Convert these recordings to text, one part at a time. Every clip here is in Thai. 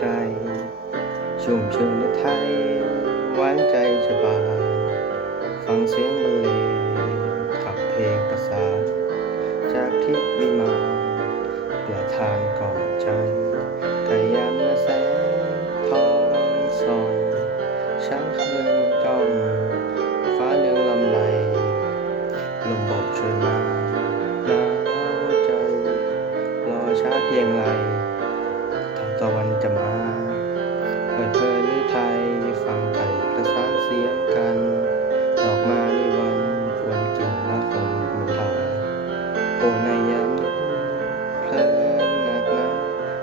ไกลไกลๆชุ่มชื่นไทย หวานใจจะบาฟังเสียงบรรเลงขับเพลงประสานจากทิพย์วิมานประทานก่อมใจกายามแสงทองส่องฉันเคยมันจ้องฟ้าเลืองลำไหลลมโบกช่วยมาหนาวใจ รอช้าเพียงไร ตะวันจะมา เปิดเผยหรือไทยฟังไก่ประสานเสียงกัน ดอกมาในวันวันกินละคงมุทาโอในยามนี้เพลินหนักนา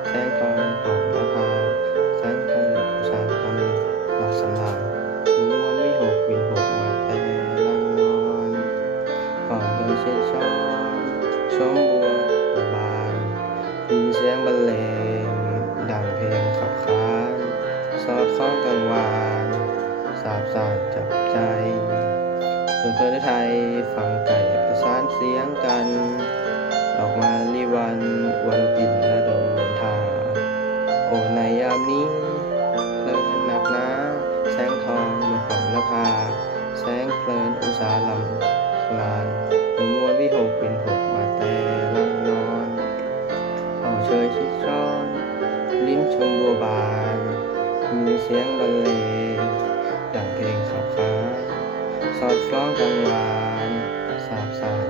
แสงทองผ่องละพาแสงเพลินสามพันหลักสำราญนวลวิหกวินหกมาแต่ลังนอนเฝ้าเฮยเชยช้อนชมบั ดคล้องกังวานสาบสานจับใจเพื่อนเพื่อนไทยฟังไก่ประสานเสียงกัน ออกมาลีวันวันกินและดมมนทาโอในยามนี้เพลินหนักนาแสงทองมืองของนภาแสงเพลินอุตสาลำลานหนุ่มมวลวิหกเป็นหกมาแต่ลังนอนเอาเชยชิดช้อน ลิ้มชมบัวบาน มีเสียงบรรเลงดังเพลงขับขาสอดคล้องกังวานสาบสาน